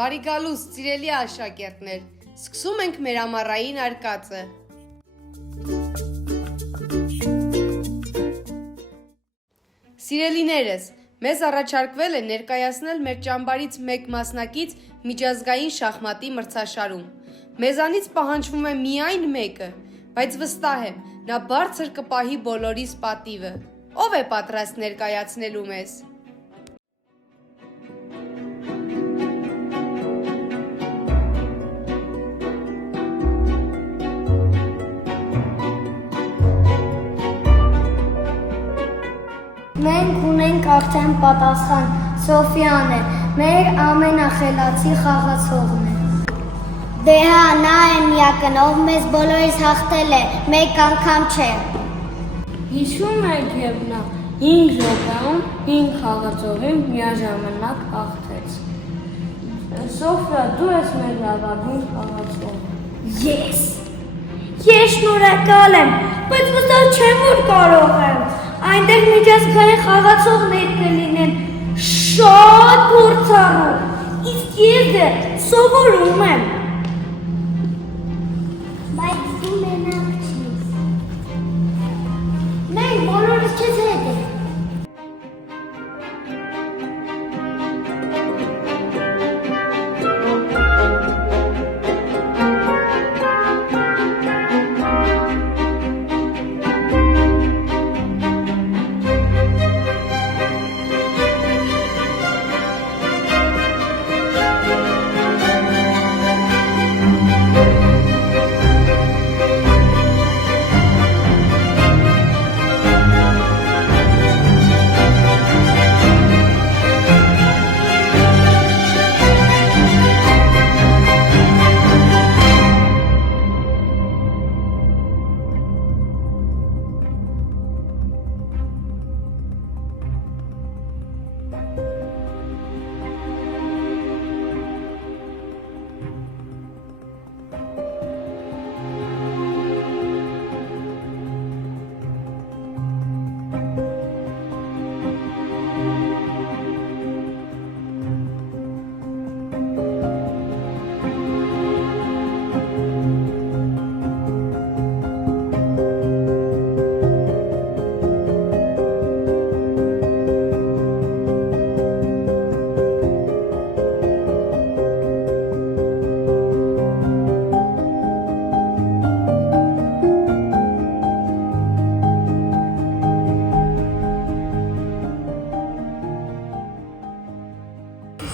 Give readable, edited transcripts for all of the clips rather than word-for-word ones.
Բարի գալուս, սիրելի աշակերտներ, սկսում ենք մեր ամառային արկածը։ Սիրելիներս, մեզ առաջարկվել է ներկայացնել մեր ճամբարից մեկ մասնակից միջազգային շախմատի մրցաշարում։ Մեզանից պահանջվում է միայն մեկը, բայց վստահ եմ, նա բարձր կպահի բոլորիս պատիվը։ Ո՞վ է պատրաստ ներկայացնելու մեզ։ Մենք ունենք արդեն պատասխան, Սոֆիան է, մեր ամենախելացի խաղացողն է։ Դե հա, նա է միակն, ով մեզ բոլորիս հաղթել է, մեկ անգամ չէ։ Հիշում եք, և նա 5 րոպեում 5 խաղացողին միաժամանակ հաղթեց։ Սոֆիա, դու ես մեր լավագույն խաղացողը։ Ես շնորհակալ եմ, բայց վստահ չեմ, որ կարող եմ։ Այնտեղ միջազգային խաղացողներ կլինեն, շատ փորձառու, իսկ ես դեռ սովորում եմ։ Բայց դու մենակ չես։ Մենք բոլորս քեզ հետ ենք։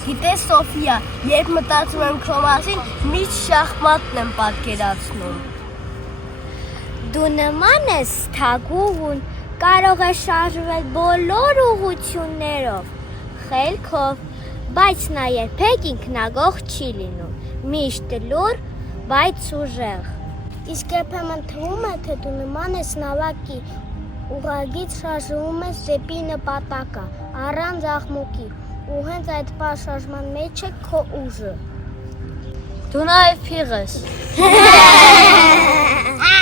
Գիտես Սոֆիա, երբ մտածում եմ քո մասին, միշտ շախմատն եմ պատկերացնում։ Դու նման ես թագուհուն, կարող է շարժվել բոլոր ուղղություններով, խելքով, բայց նա երբեք ինքնագող չի լինում, միշտ լուռ, բայց ուժեղ։ Իսկ երբեմն թվում է, թե դու նման ես նավակի, ուղղագիծ շարժվում ես դեպի նպատակը, առանց աղմուկի, ու հենց այդ շարժման մեջ է քո ուժը։ Դու նաև փիղ ես։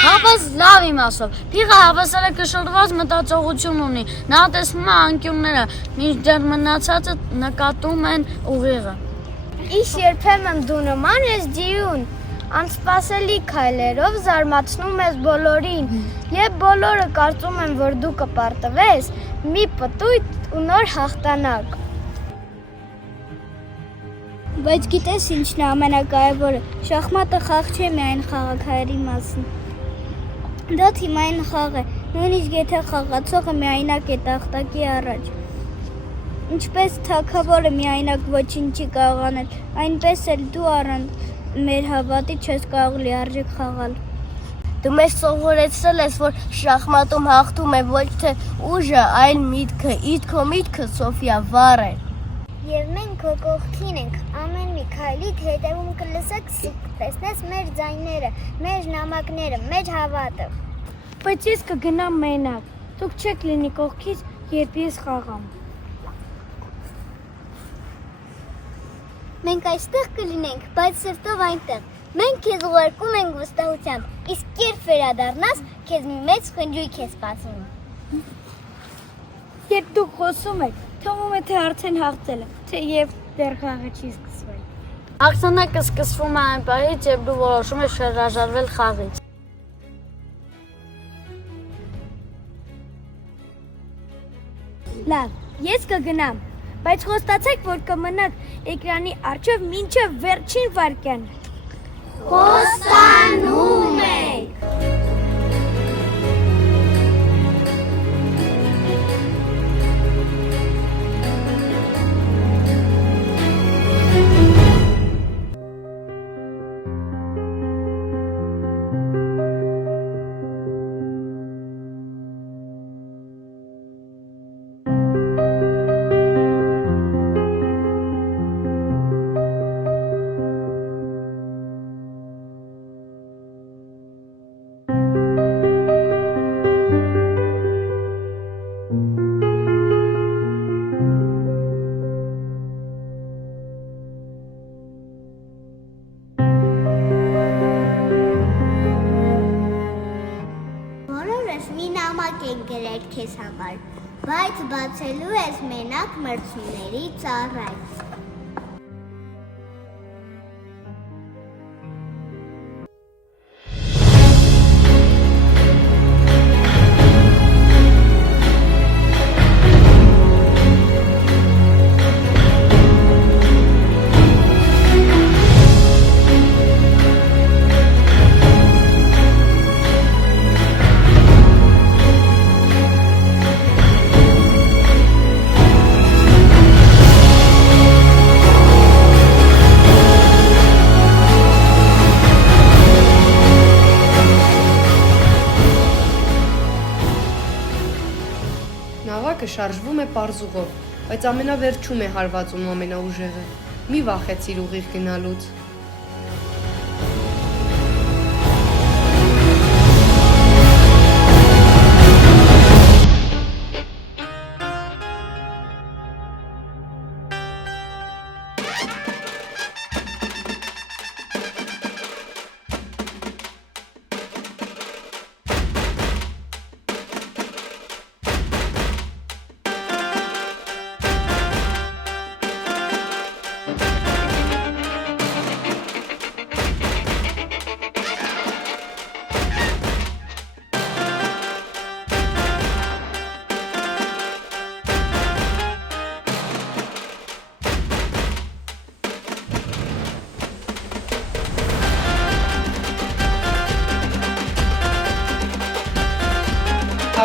Հապաս լավ իմաստով, փիղը հավասար է կշռված մտածողություն ունի, նա տեսնում է անկյունները, մինչդեռ մնացածը նկատում են ուղիղը։ Իսկ երբեմն դու նման ես ձիուն, անսպասելի քայլերով զարմացնում ես բոլորին, և բոլորը կարծում են, որ դու կպարտվես, մի պտույտ ու նոր հաղթանակ։ Բայց գիտես ինչն է ամենակարևորը, շախմատը խաղ չէ միայն խաղաքայլերի մասին։ Դա թիմային խաղ է, նույնիսկ եթե խաղացողը միայնակ է տախտակի առաջ։ Ինչպես թագավորը միայնակ ոչինչ չի կարող անել, այնպես էլ դու առանց մեր հավատի չես կարող լիարժեք խաղալ։ Դու մեզ սովորեցրել ես, որ շախմատում հաղթում է ոչ թե ուժը, այլ միտքը, իսկ քո միտքը Սոֆիա վառ է։ Եվ մենք քո կողքին ենք, ամեն մի քայլիդ հետևում կլսեք, կտեսնես մեր ձայները, մեր նամակները, մեր հավատը։ Բայց ես կգնամ մենակ, դուք չեք լինի կողքից, երբ ես խաղամ։ Մենք այստեղ կլինենք, բայց սրտով այնտեղ։ Մենք քեզ ուղարկում ենք վստահությամբ, իսկ երբ վերադառնաս, քեզ մի մեծ խնջույք է սպասում։ Երբ դուք խոսում եք, թվում է թե արդեն հաղթել եք, թեև դեռ խաղը չի սկսվել։ Հաղթանակը սկսվում է այն պահից, երբ դու որոշում ես հրաժարվել խաղից։ Լավ, ես կգնամ, բայց խոստացեք, որ կմնաք էկրանի առջև մինչև վերջին վայրկյանը։ Խոստանում ենք։ Մի նամակ են գրել քեզ համար, բայց բացելու ես մենակ մրցումների ծառայից։ Նավակը շարժվում է պարզուղով, բայց ամենավերջում է հարվածում ամենաուժեղը։ Մի վախեցիր ուղիղ գնալուց։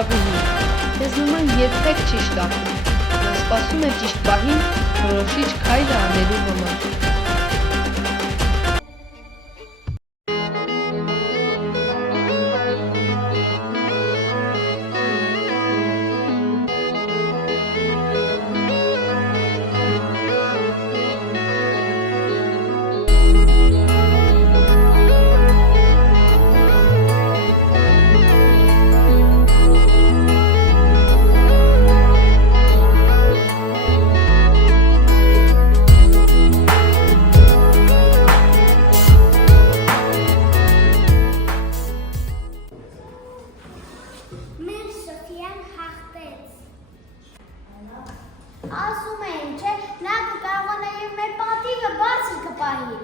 Ագուհի, քեզ նման երբեք չի շտապում։ Նա սպասում է ճիշտ պահին որոշիչ քայլը անելու համար։ Ասում են, չէ, նա կկարողանա և մեր պատիվը բարձր կպահի։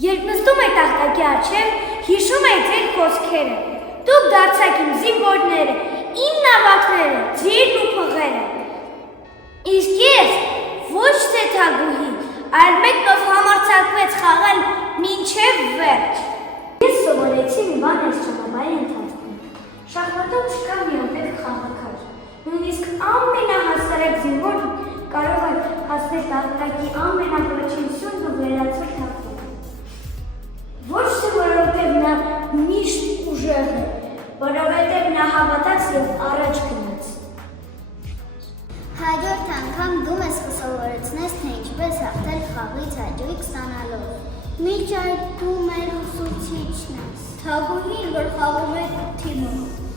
Երբ նստում եք տախտակի առջև, հիշում եք ձեր խոսքերը։ Դուք դարձաք իմ զինվորները, իմ նավակները, ձիրն ու փղերը։ Իսկ ես ոչ թե թագուհի, այլ մեկնով համարձակվեց խաղալ մինչև վերջ։ Ես սովորեցի մի բան այս ճանապարհի ընթացքում։ Շախմատով չկա մի անպետք խաղաքար։ Նույնիսկ ամենահասարակ զինվորը կարող է հասնել տակտակի ամենավերջին սյունն ու վերածել թափի։ Ոչ թե որովհետև նա միշտ ուժեղ է, որովհետև նա հավատաց և առաջ գնաց։ Հաջորդ անգամ դու մեզ կսովորեցնես, թե ինչպես հաղթել խաղից հաճույք ստանալով։ Մինչ այդ դու մեր ուսուցիչն ես։ Թագուհին, որ խաղում է թիմում։